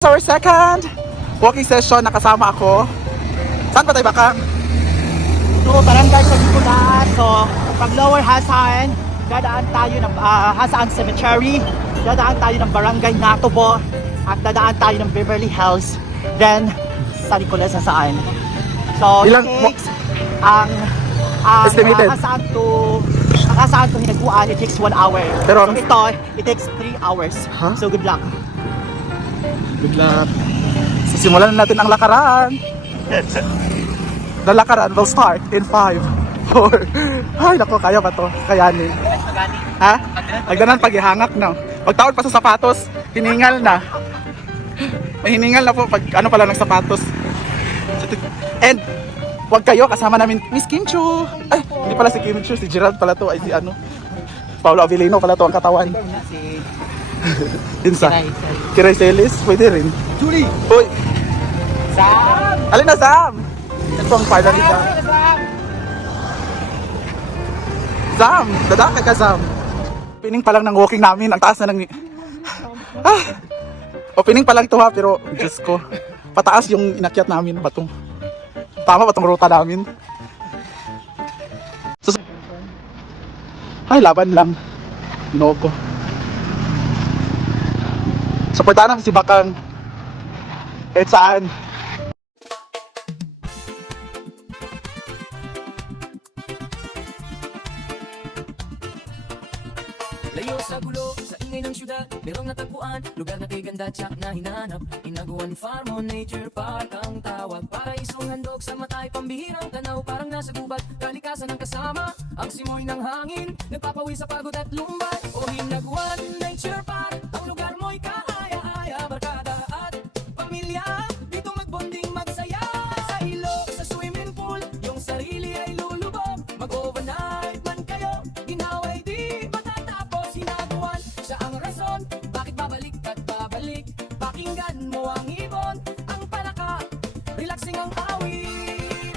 Our second walking session, nakasama ako. Saan pa tayo bakang? So, barangay sa Gikulaan. So, pag Lower Hasaan, dadaan tayo ng Hasaan Cemetery, dadaan tayo ng Barangay Natubo, at dadaan tayo ng Beverly Hills, then sa Nicolas Hasaan. So, Ilang- it takes ang Estimated. Hasaan to Hinaguan, it takes 1 hour. Pero- so, ito, it takes 3 hours. Huh? So, good luck. Good luck. So, simulan na natin ang lakaran. The lakaran will start in 5, 4. Ay, naku, kaya ba to? Kayanin. Ha? Nagdanan paghihangak na. Pagtaon pa sa sapatos, hiningal na. May hiningal na po pag ano pala ng sapatos. And, wag kayo, kasama namin Miss Kim Chu. Ay, hindi pala si Kim Chu, si Gerald pala to. Ay, si ano. Paolo Avellino pala to ang katawan. Si Insa. Kiray Celis, pwede rin. Julie! Uy, Sam! alin na Sam? Ito ang partner ni Sam. Sam, dadaka ka Sam. Opening pa lang ng walking namin, ang taas na ng... Opening pa lang ito ha, pero Diyos ko. Pataas yung inakyat namin, batong. Tama ba itong ruta namin? Ay, laban lang. Ginoo ko. Supportahan namin si Bakang. Kahit saan. Layo sa gulo, sa ingay ng syudad, merong natagpuan, lugar na kay ganda tsak na hinanap. Inaguan Farm o Nature Park ang tawag. Para isong handog sa matay, pambihirang tanaw, parang nasa gubat. Kalikasan ng kasama, ang simoy ng hangin, nagpapawi sa pagod at lumbay. O Hinaguan Nature Park, ang lugar mo'y kaaya-aya, barkada at pamilya. Dito magbonding, magsaya sa ilog, sa swimming pool, yung sarili ay lulubog. Mag-overnight man kayo, ginaway di matatapos. Hinaguan, siya ang rason, bakit babalik at babalik. Pakinggan mo ang ibon, ang palaka, relaxing ang awit.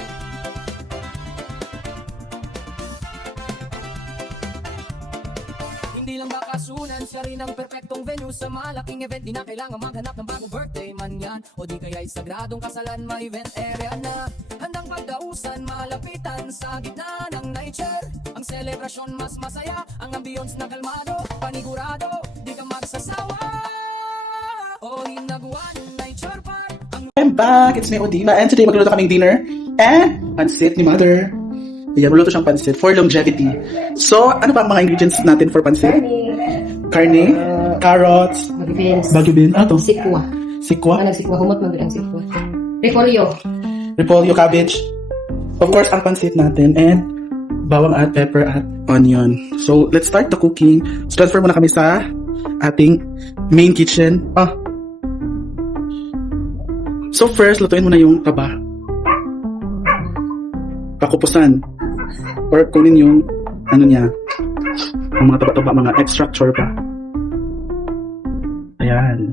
Hindi lang bakasunan, siya rin ang perpektong venue sa malaking event. Di na kailangan maghanap ng bagong birthday man yan, o di kaya'y sagradong kasalan, may event area na. Handang pagdausan, malapitan sa gitna ng nature. Ang selebrasyon mas masaya, ang ambience na kalmado. Panigurado, di ka magsasawa. O Hinaguan Nature Park, ang I'm back! It's me, Odina. And today, magluluto kaming dinner. And, pansit ni Mother. Ayan, magluluto siyang pansit for longevity. So, ano ba ang mga ingredients natin for pansit? Karne, carrots, bagyo bean, ano to? Sikwa. Sikwa, Ano sikwa? Humot mo bilang sikwa. Repolyo. repolyo, cabbage. Of course, ang pansit natin. And, bawang at pepper at onion. So, let's start the cooking. So, transfer muna kami sa ating main kitchen. So, first, lutuin muna yung taba. Pakupusan. Or kunin yung, ano niya, ang mga taba-taba, mga extractor pa. Ayan.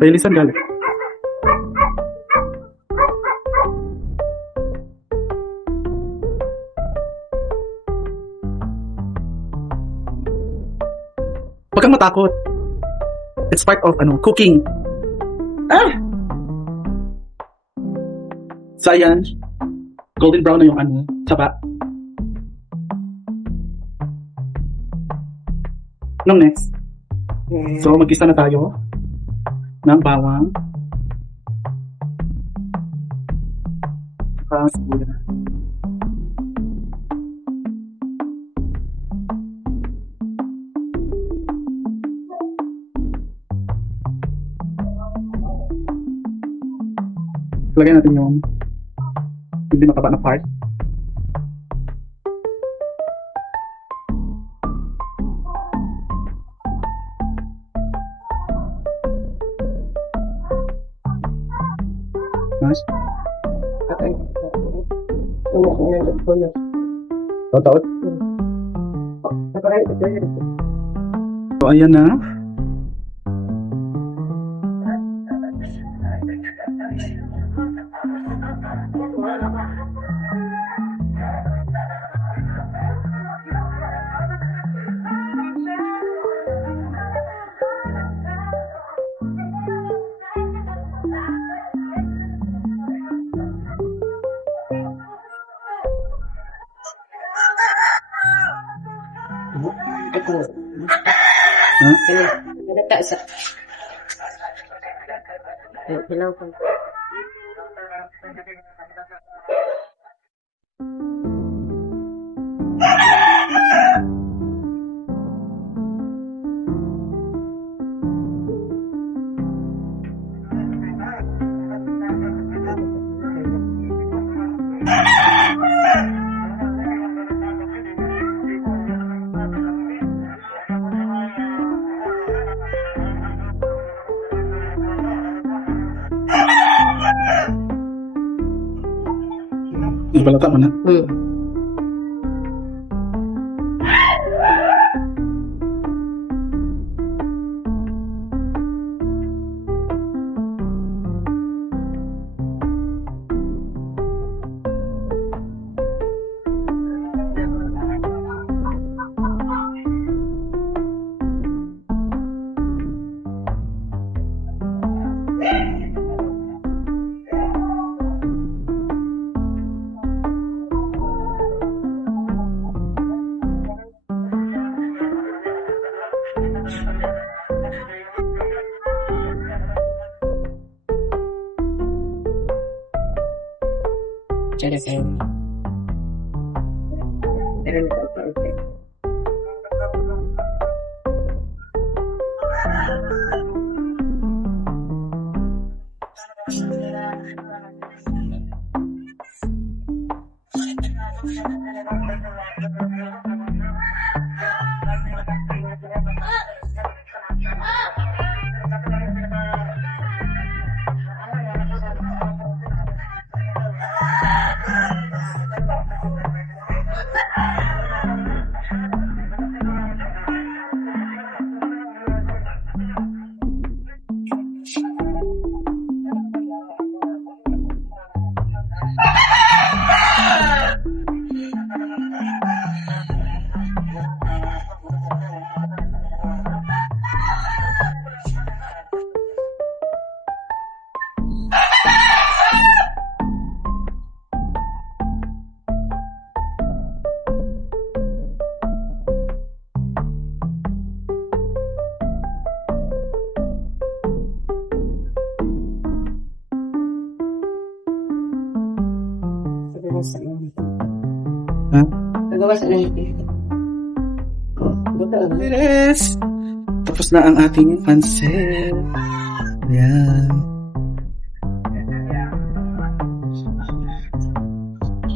Pailisan galit. Huwag kang matakot. It's part of cooking. So ayan, golden brown na yung taba. Anong next? So mag-isa na tayo ng bawang. Sibuyas. Lagyan natin yung hindi mataba na part. Nice. Taot. So ayan na. Ito. Ha? Nagata sa... Hilaw ko. Ibalata mo na. Cara kayo. Meron ko pa ito. Ha? Nagawa sa langit. Yes! Tapos na ang ating pancit. Ayan.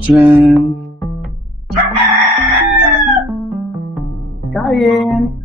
Diyan. Kain!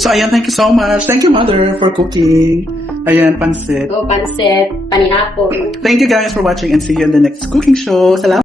So, ayan, thank you so much. Thank you, Mother, for cooking. Ayan, pancit. So, pansit, paniapon. Thank you guys for watching and see you in the next cooking show. Salamat!